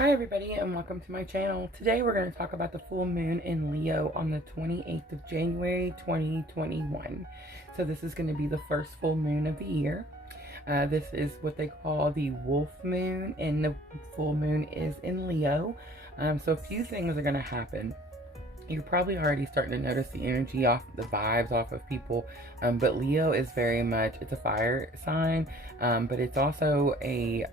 Hi everybody and welcome to my channel. Today we're going to talk about the full moon in Leo on the 28th of January 2021. So this is going to be the first full moon of the year. This is what they call the wolf moon, and the full moon is in Leo. So a few things are going to happen. You're probably already starting to notice the energy off, the vibes off of people, but Leo is very much, it's a fire sign, but it's also a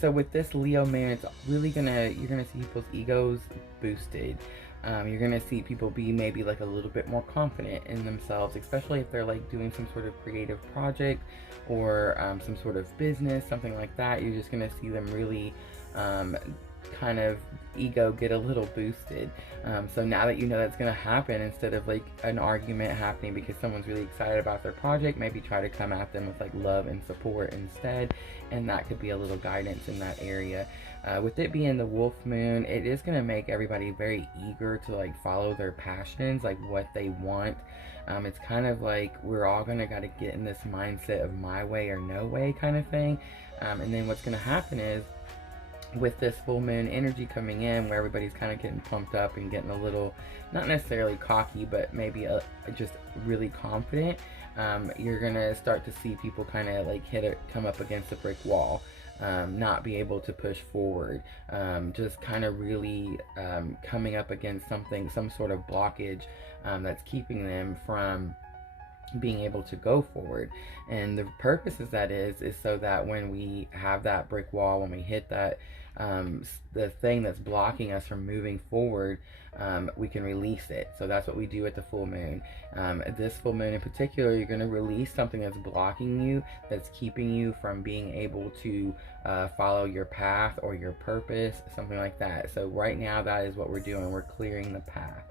so with this Leo moon, it's really you're gonna see people's egos boosted. You're gonna see people be maybe like a little bit more confident in themselves, especially if they're like doing some sort of creative project or some sort of business, something like that. You're just gonna see them really kind of ego get a little boosted. So now that you know that's going to happen, instead of like an argument happening because someone's really excited about their project, maybe try to come at them with like love and support instead, and that could be a little guidance in that area. With it being the wolf moon, it is going to make everybody very eager to like follow their passions, like what they want. It's kind of like we're all going to got to get in this mindset of my way or no way kind of thing. And then what's going to happen is, with this full moon energy coming in, where everybody's kind of getting pumped up and getting a little, not necessarily cocky, but maybe just really confident, you're gonna start to see people kind of like come up against a brick wall, not be able to push forward, just kind of really coming up against some sort of blockage that's keeping them from being able to go forward. And the purpose is so that when we have that brick wall, when we hit that the thing that's blocking us from moving forward, we can release it. So that's what we do at the full moon. This full moon in particular, you're going to release something that's blocking you, that's keeping you from being able to follow your path or your purpose, something like that. So right now, that is what we're doing. We're clearing the path.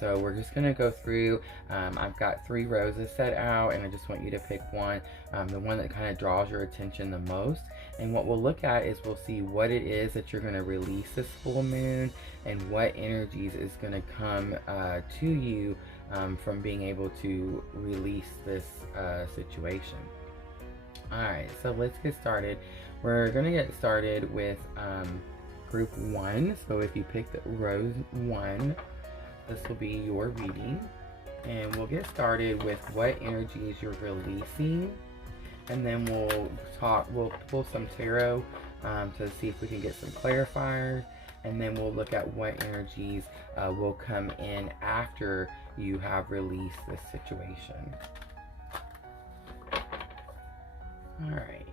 So we're just going to go through. I've got 3 roses set out, and I just want you to pick one, the one that kind of draws your attention the most. And what we'll look at is we'll see what it is that you're going to release this full moon, and what energies is going to come to you from being able to release this situation. Alright, so let's get started. We're going to get started with group 1. So if you pick the rose 1, this will be your reading, and we'll get started with what energies you're releasing, and then we'll pull some tarot to see if we can get some clarifiers, and then we'll look at what energies will come in after you have released this situation. All right.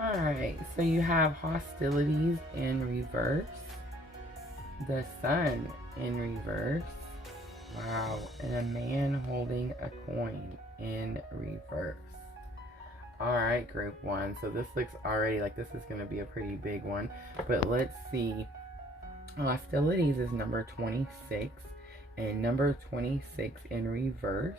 Alright, so you have hostilities in reverse, the sun in reverse, wow, and a man holding a coin in reverse. Alright, group 1, so this looks already like this is going to be a pretty big one, but let's see. Hostilities is number 26, and number 26 in reverse.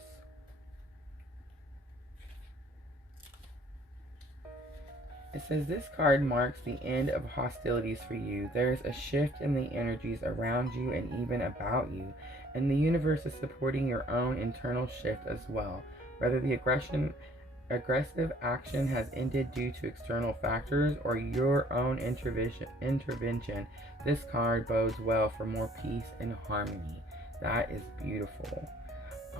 It says this card marks the end of hostilities for you. There is a shift in the energies around you and even about you, and the universe is supporting your own internal shift as well. Whether the aggressive action has ended due to external factors or your own intervention, this card bodes well for more peace and harmony. That is beautiful.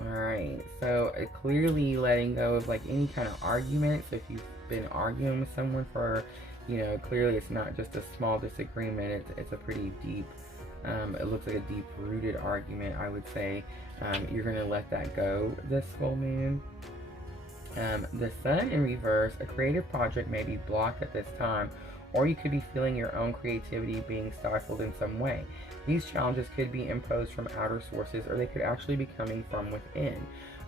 Alright, so clearly letting go of like any kind of argument. So if you've been arguing with someone for, clearly it's not just a small disagreement, it's a pretty deep, it looks like a deep rooted argument, I would say. You're going to let that go this full moon. The sun in reverse, a creative project may be blocked at this time, or you could be feeling your own creativity being stifled in some way. These challenges could be imposed from outer sources, or they could actually be coming from within.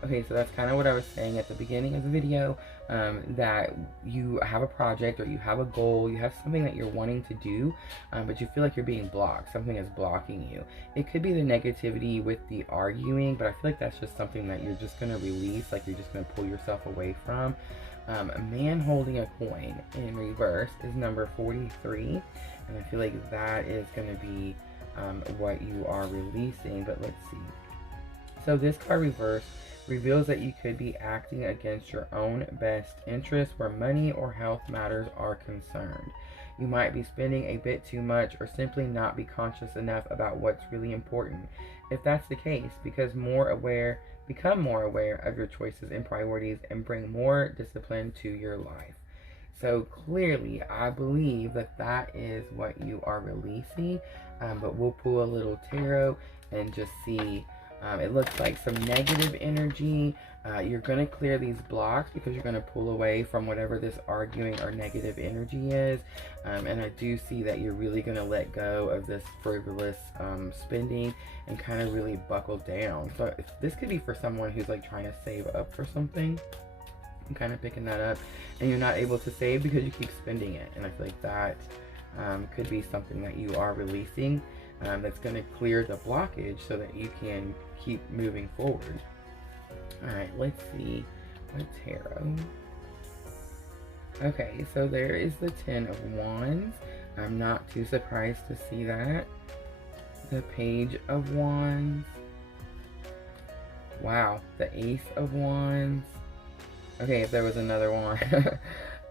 Okay, so that's kind of what I was saying at the beginning of the video, that you have a project or you have a goal, you have something that you're wanting to do, but you feel like you're being blocked. Something is blocking you. It could be the negativity with the arguing, but I feel like that's just something that you're just going to release, like you're just going to pull yourself away from. A man holding a coin in reverse is number 43, and I feel like that is going to be what you are releasing, but let's see. So this card reversed reveals that you could be acting against your own best interest where money or health matters are concerned. You might be spending a bit too much or simply not be conscious enough about what's really important. If that's the case, become more aware of your choices and priorities and bring more discipline to your life. So clearly, I believe that that is what you are releasing, but we'll pull a little tarot and just see. It looks like some negative energy. You're going to clear these blocks because you're going to pull away from whatever this arguing or negative energy is. And I do see that you're really going to let go of this frivolous spending and kind of really buckle down. So this could be for someone who's like trying to save up for something. I'm kind of picking that up. And you're not able to save because you keep spending it. And I feel like that could be something that you are releasing. That's going to clear the blockage so that you can keep moving forward. Alright, let's see what tarot. Okay, so there is the 10 of Wands. I'm not too surprised to see that. The Page of Wands. Wow, the Ace of Wands. Okay, if there was another one.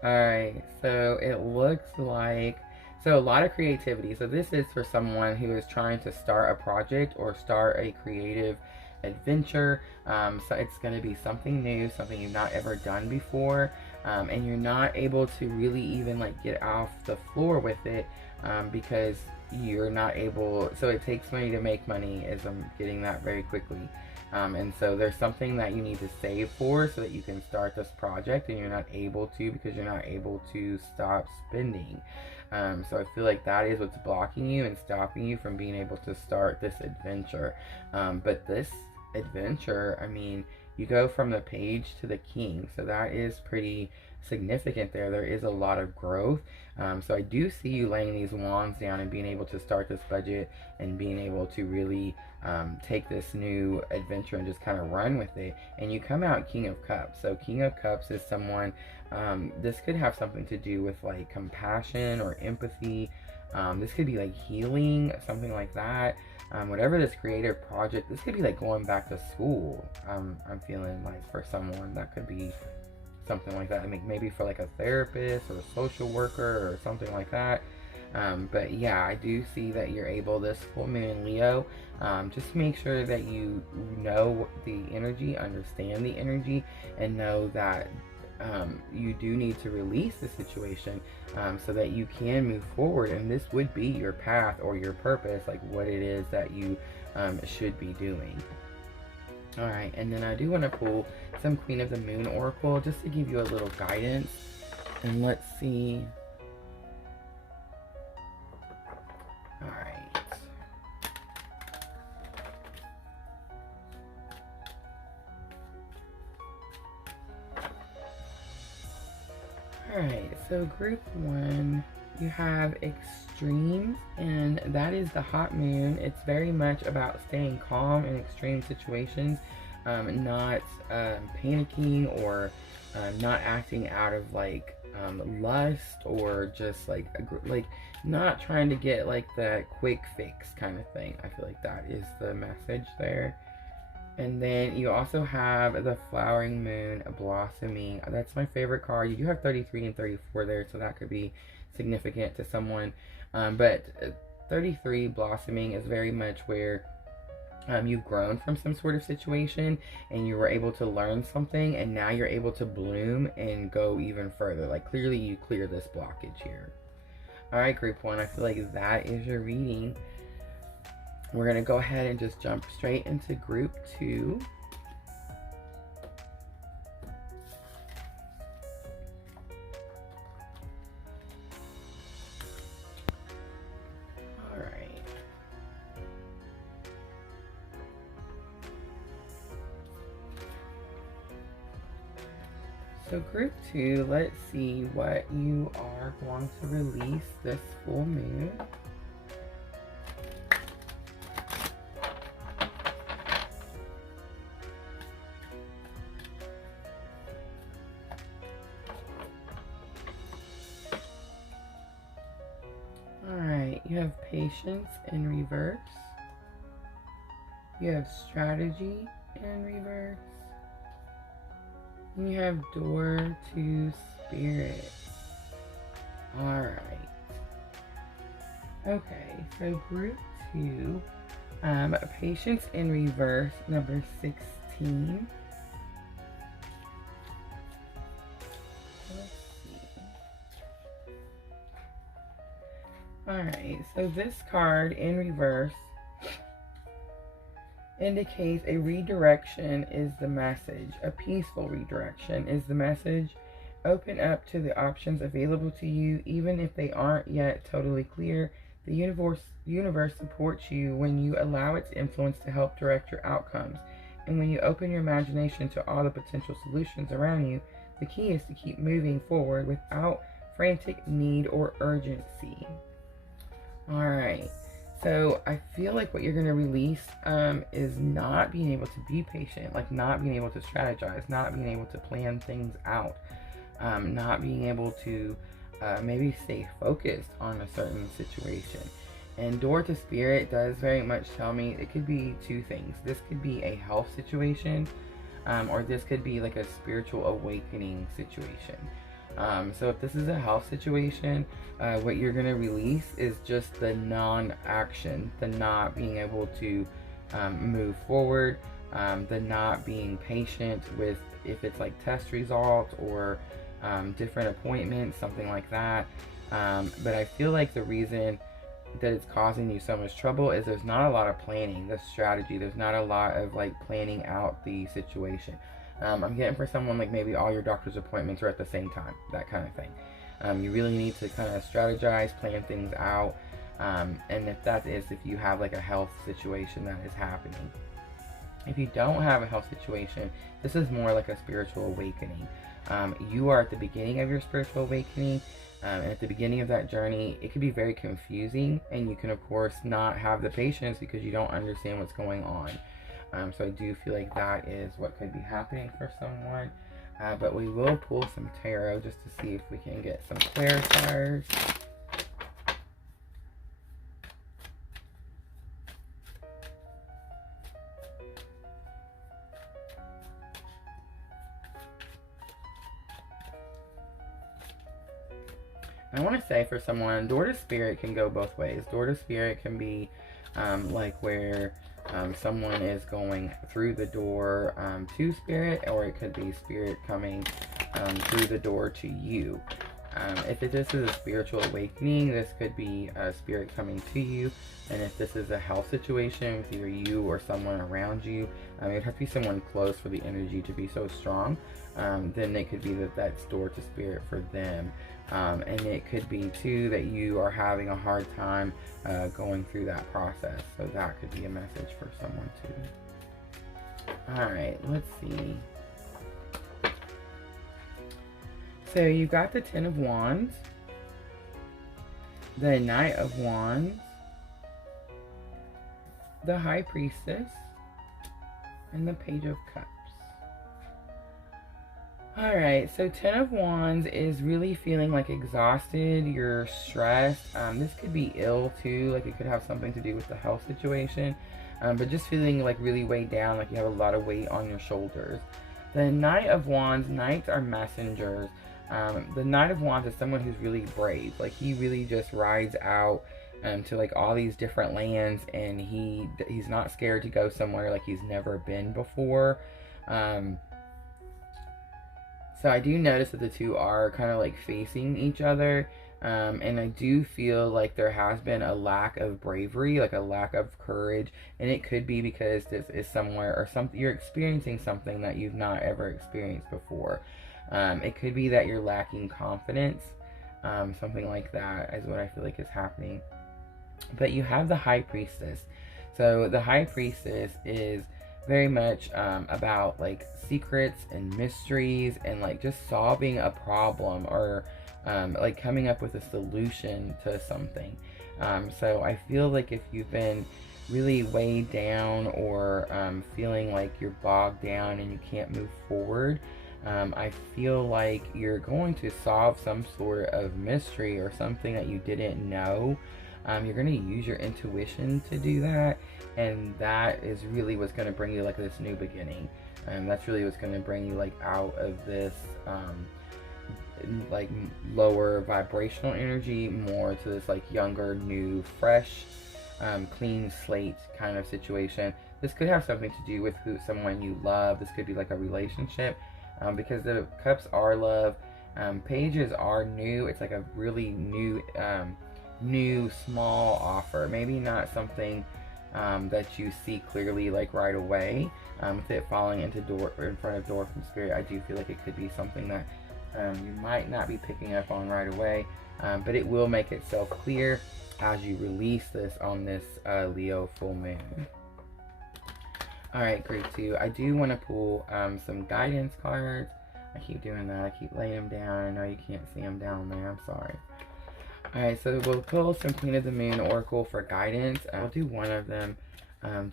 Alright, so it looks like a lot of creativity. So this is for someone who is trying to start a project or start a creative adventure. So it's going to be something new, something you've not ever done before, and you're not able to really even like get off the floor with it because you're not able. So it takes money to make money, as I'm getting that very quickly. And so there's something that you need to save for so that you can start this project, and you're not able to because you're not able to stop spending. So I feel like that is what's blocking you and stopping you from being able to start this adventure. But this adventure, I mean, you go from the Page to the King, so that is pretty significant there. There is a lot of growth. So I do see you laying these wands down and being able to start this budget and being able to really take this new adventure and just kind of run with it. And you come out King of Cups. So King of Cups is someone, this could have something to do with like compassion or empathy. This could be like healing, something like that. Whatever this creative project, this could be like going back to school. I'm feeling like for someone that could be something like that. I mean, maybe for like a therapist or a social worker or something like that. But yeah, I do see that you're able, this full moon in Leo, just make sure that you know the energy, understand the energy, and know that you do need to release the situation so that you can move forward. And this would be your path or your purpose, like what it is that you should be doing. Alright, and then I do want to pull some Queen of the Moon Oracle just to give you a little guidance. And let's see. Alright. Alright, so group 1, you have extremes, and that is the hot moon. It's very much about staying calm in extreme situations, not panicking or not acting out of like lust or just like not trying to get like the quick fix kind of thing. I feel like that is the message there. And then you also have the flowering moon blossoming. That's my favorite card. You do have 33 and 34 there, so that could be significant to someone. But 33 blossoming is very much where you've grown from some sort of situation and you were able to learn something, and now you're able to bloom and go even further. Like clearly you clear this blockage here. Alright, group 1, I feel like that is your reading. We're going to go ahead and just jump straight into group 2. Alright. So group 2, let's see what you are going to release this full moon. You have patience in reverse. You have strategy in reverse. And you have door to spirit. Alright. Okay, so group 2, patience in reverse, number 16. Let's see. Alright, so this card in reverse indicates a redirection is the message. A peaceful redirection is the message. Open up to the options available to you, even if they aren't yet totally clear. The universe supports you when you allow its influence to help direct your outcomes. And when you open your imagination to all the potential solutions around you, the key is to keep moving forward without frantic need or urgency. Alright, so I feel like what you're going to release is not being able to be patient, like not being able to strategize, not being able to plan things out, not being able to maybe stay focused on a certain situation. And door to spirit does very much tell me it could be two things. This could be a health situation, or this could be like a spiritual awakening situation. So if this is a health situation, what you're going to release is just the non-action, the not being able to move forward, the not being patient with if it's like test results or different appointments, something like that. But I feel like the reason that it's causing you so much trouble is there's not a lot of planning, the strategy. There's not a lot of like planning out the situation. I'm getting for someone like maybe all your doctor's appointments are at the same time, that kind of thing. You really need to kind of strategize, plan things out. And if that is, if you have like a health situation that is happening. If you don't have a health situation, this is more like a spiritual awakening. You are at the beginning of your spiritual awakening. And at the beginning of that journey, it can be very confusing, and you can of course not have the patience because you don't understand what's going on. So I do feel like that is what could be happening for someone. But we will pull some tarot just to see if we can get some clarifiers. I want to say for someone, door to spirit can go both ways. Door to spirit can be like where someone is going through the door to spirit, or it could be spirit coming through the door to you. If this is a spiritual awakening, this could be spirit coming to you. And if this is a health situation with either you or someone around you, it would have to be someone close for the energy to be so strong. Then it could be that that's door to spirit for them. And it could be too that you are having a hard time going through that process. So that could be a message for someone too. Alright, let's see. So you've got the Ten of Wands, the Knight of Wands, the High Priestess, and the Page of Cups. Alright, so Ten of Wands is really feeling like exhausted, you're stressed. This could be ill too, like it could have something to do with the health situation. But just feeling like really weighed down, like you have a lot of weight on your shoulders. The Knight of Wands, Knights are messengers. The Knight of Wands is someone who's really brave. Like he really just rides out to like all these different lands, and he's not scared to go somewhere like he's never been before. So I do notice that the two are kind of like facing each other. And I do feel like there has been a lack of bravery, like a lack of courage. And it could be because this is somewhere or something, you're experiencing something that you've not ever experienced before. It could be that you're lacking confidence. Something like that is what I feel like is happening. But you have the High Priestess. So the High Priestess is very much about like secrets and mysteries and like just solving a problem or like coming up with a solution to something. So I feel like if you've been really weighed down or feeling like you're bogged down and you can't move forward, I feel like you're going to solve some sort of mystery or something that you didn't know. You're going to use your intuition to do that, and that is really what's going to bring you like this new beginning. That's really what's going to bring you like out of this like lower vibrational energy, more to this like younger, new, fresh, clean slate kind of situation. This could have something to do with someone you love. This could be like a relationship, because the cups are love. Pages are new. It's like a really new small offer. Maybe not something that you see clearly like right away. With it falling into in front of door from Spirit, I do feel like it could be something that you might not be picking up on right away, but it will make itself clear as you release this on this Leo full moon. Alright, group 2, I do want to pull some guidance cards. I keep doing that. I keep laying them down. I know you can't see them down there. I'm sorry. Alright, so we'll pull some Queen of the Moon Oracle for guidance. I'll do one of them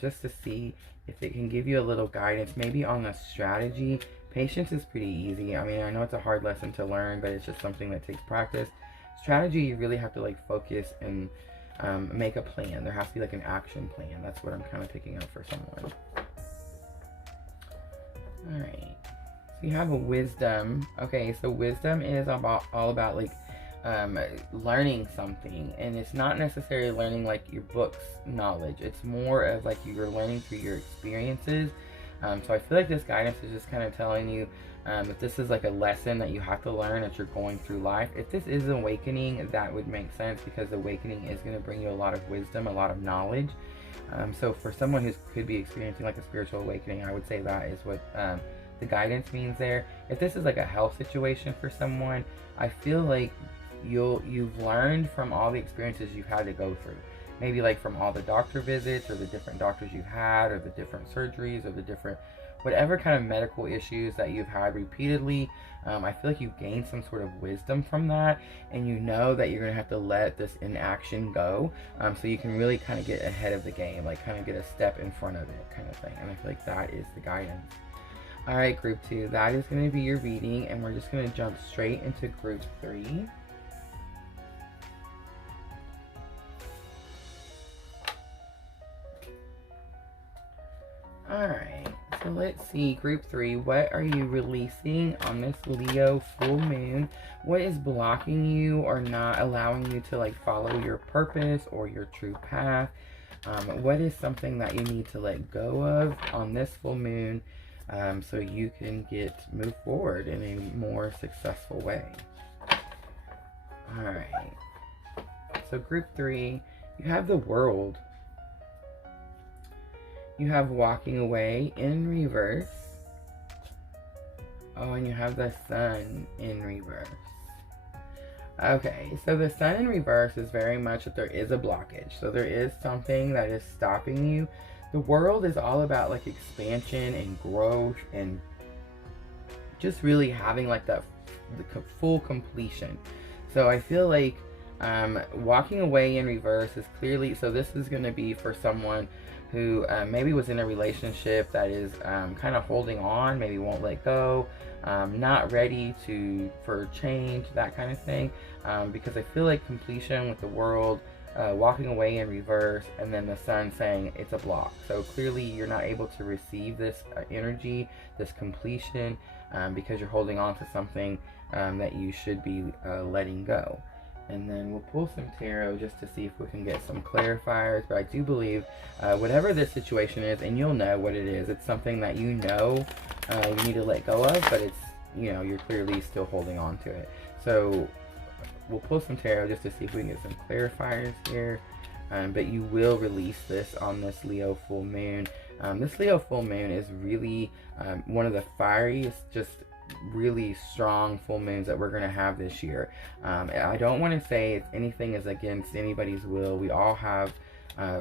just to see if it can give you a little guidance, maybe on the strategy. Patience is pretty easy. I mean, I know it's a hard lesson to learn, but it's just something that takes practice. Strategy, you really have to like focus and make a plan. There has to be like an action plan. That's what I'm kind of picking up for someone. Alright. So you have a wisdom. Okay, so wisdom is all about like learning something, and it's not necessarily learning like your books knowledge. It's more of like you're learning through your experiences. So I feel like this guidance is just kind of telling you if this is like a lesson that you have to learn as you're going through life. If this is awakening, that would make sense, because awakening is going to bring you a lot of wisdom, a lot of knowledge. So for someone who could be experiencing like a spiritual awakening, I would say that is what the guidance means there. If this is like a health situation for someone, I feel like you've learned from all the experiences you've had to go through. Maybe like from all the doctor visits, or the different doctors you've had, or the different surgeries, or the different whatever kind of medical issues that you've had repeatedly. I feel like you've gained some sort of wisdom from that, and you know that you're going to have to let this inaction go, so you can really kind of get ahead of the game, like kind of get a step in front of it kind of thing. And I feel like that is the guidance. Alright, group 2, that is going to be your reading, and we're just going to jump straight into group 3. Alright, so let's see, group 3, what are you releasing on this Leo full moon? What is blocking you or not allowing you to like follow your purpose or your true path? What is something that you need to let go of on this full moon, so you can move forward in a more successful way? Alright, so group 3, you have the World. You have walking away in reverse. Oh, and you have the Sun in reverse. Okay, so the Sun in reverse is very much that there is a blockage. So there is something that is stopping you. The World is all about like expansion and growth, and just really having like the full completion. So I feel like walking away in reverse is clearly, so this is going to be for someone who maybe was in a relationship that is kind of holding on, maybe won't let go, not ready for change, that kind of thing. Because I feel like completion with the World, walking away in reverse, and then the Sun saying it's a block. So clearly you're not able to receive this energy, this completion, because you're holding on to something that you should be letting go. And then we'll pull some tarot just to see if we can get some clarifiers. But I do believe whatever this situation is, and you'll know what it is, it's something that you know you need to let go of, but it's, you know, you're clearly still holding on to it. So we'll pull some tarot just to see if we can get some clarifiers here. But you will release this on this Leo full moon. This Leo full moon is really one of the fieriest, just really strong full moons that we're going to have this year. I don't want to say anything is against anybody's will. We all have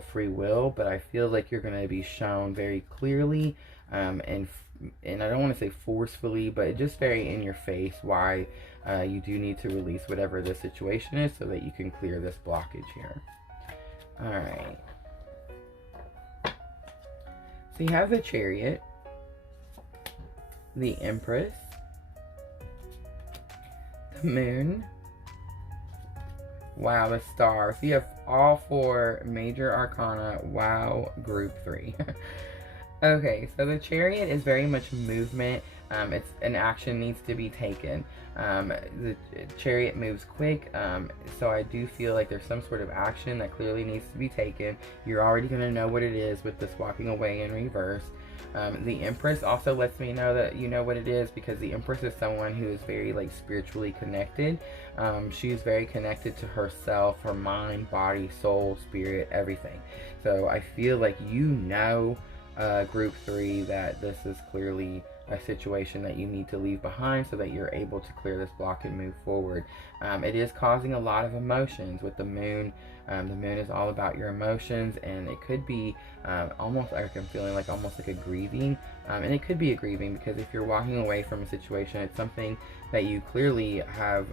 free will, but I feel like you're going to be shown very clearly, and I don't want to say forcefully, but just very in your face why you do need to release whatever the situation is, so that you can clear this blockage here. Alright, so you have the Chariot, the Empress, the Moon, Wow, the star. So you have all 4 major arcana. Wow, group 3. Okay, so the Chariot is very much movement. It's an action needs to be taken. The Chariot moves quick, so I do feel like there's some sort of action that clearly needs to be taken. You're already going to know what it is with this walking away in reverse. The Empress also lets me know that you know what it is, because the Empress is someone who is very like spiritually connected. She's very connected to herself, her mind, body, soul, spirit, everything. So I feel like you know, group 3, that this is clearly a situation that you need to leave behind so that you're able to clear this block and move forward. It is causing a lot of emotions with the moon. The moon is all about your emotions, and it could be almost like I'm feeling like almost like a grieving. And it could be a grieving because if you're walking away from a situation, it's something that you clearly have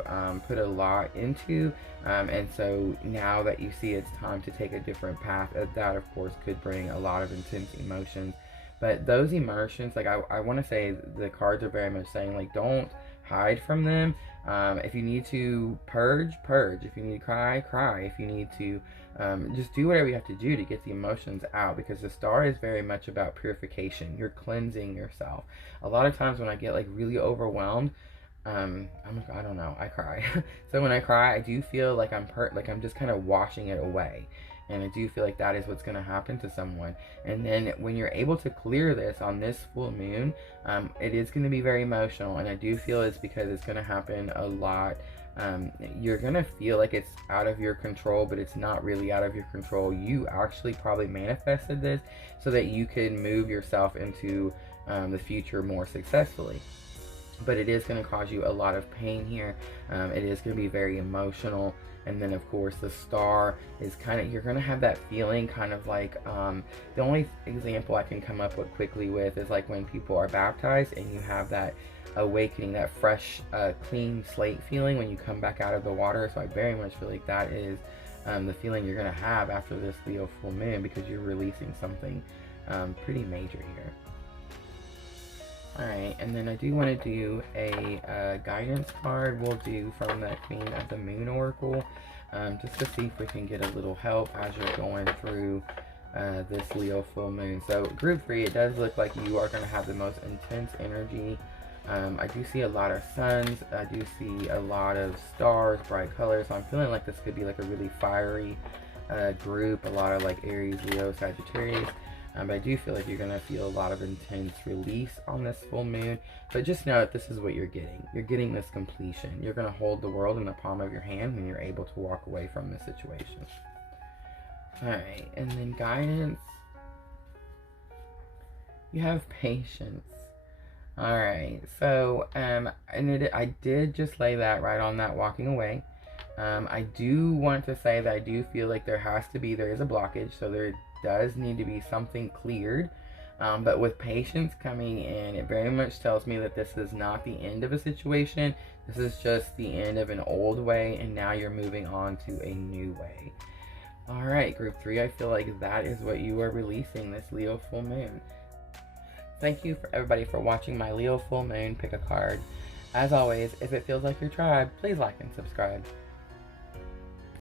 put a lot into. And so now that you see it's time to take a different path, that of course could bring a lot of intense emotions. But those emotions, like I want to say, the cards are very much saying, like, don't hide from them. If you need to purge, purge. If you need to cry, cry. If you need to just do whatever you have to do to get the emotions out, because the star is very much about purification. You're cleansing yourself. A lot of times when I get like really overwhelmed, I don't know, I cry. So when I cry, I do feel like I'm just kind of washing it away. And I do feel like that is what's going to happen to someone. And then when you're able to clear this on this full moon, it is going to be very emotional. And I do feel it's because it's going to happen a lot. You're going to feel like it's out of your control, but it's not really out of your control. You actually probably manifested this so that you can move yourself into the future more successfully. But it is going to cause you a lot of pain here. It is going to be very emotional. And then of course the star is kind of, you're going to have that feeling kind of like, the only example I can come up with quickly with is like when people are baptized and you have that awakening, that fresh, clean slate feeling when you come back out of the water. So I very much feel like that is the feeling you're going to have after this Leo full moon, because you're releasing something pretty major here. Alright, and then I do want to do a guidance card. We'll do from the Queen of the Moon Oracle, just to see if we can get a little help as you're going through this Leo full moon. So group 3, it does look like you are going to have the most intense energy. I do see a lot of suns. I do see a lot of stars, bright colors. So I'm feeling like this could be like a really fiery group. A lot of like Aries, Leo, Sagittarius. But I do feel like you're going to feel a lot of intense release on this full moon. But just know that this is what you're getting. You're getting this completion. You're going to hold the world in the palm of your hand when you're able to walk away from this situation. Alright, and then guidance. You have patience. Alright, so, I did just lay that right on that walking away. I do want to say that I do feel like there is a blockage, so there does need to be something cleared. But with patience coming in, it very much tells me that this is not the end of a situation. This is just the end of an old way, and now you're moving on to a new way. Alright, group 3, I feel like that is what you are releasing this Leo full moon. Thank you for everybody for watching my Leo full moon pick a card. As always, if it feels like your tribe, please like and subscribe.